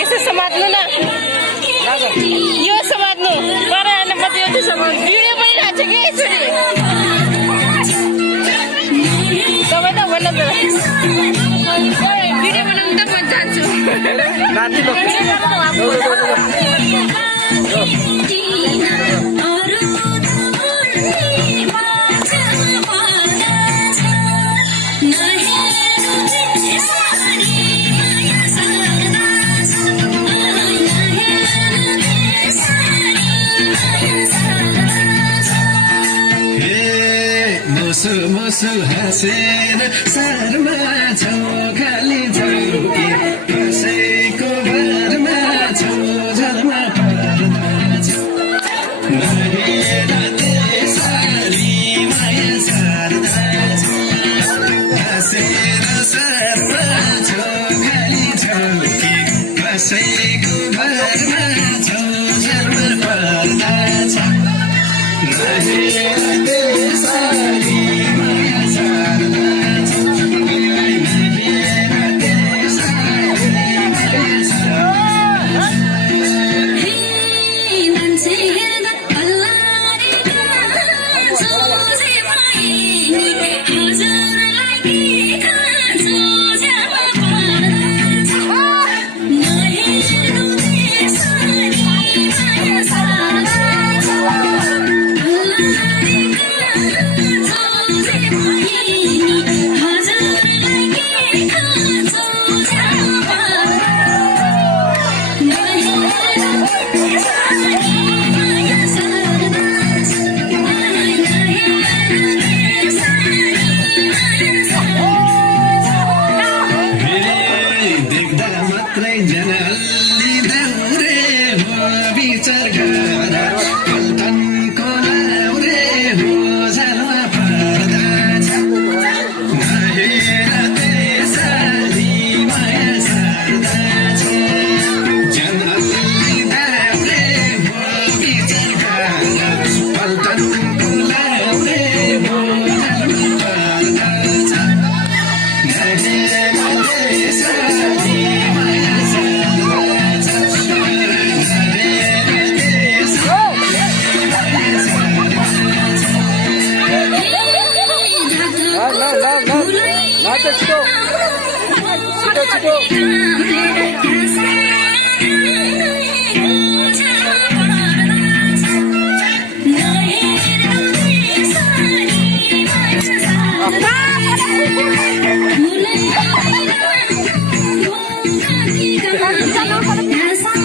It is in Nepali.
यसो समात्नु न यो समात्नु पर हैन म त यो समात्नु भिडियो पनि राख्छ के यसरी तपाईँ त भन्न त भिडियो बनाउनु त म जान्छु नाति लो मुसु हाँसेर शर्मा छौ खाली छौ कि कसैको घरमा छौ झलमा पर्दा छौ नहेर त्यसरी माया सार्दा छौ हाँसेर शर्मा छौ खाली छौ कि कसैको घरमा छौ झलमा पर्दा छौ नहेर त्यसरी Yes.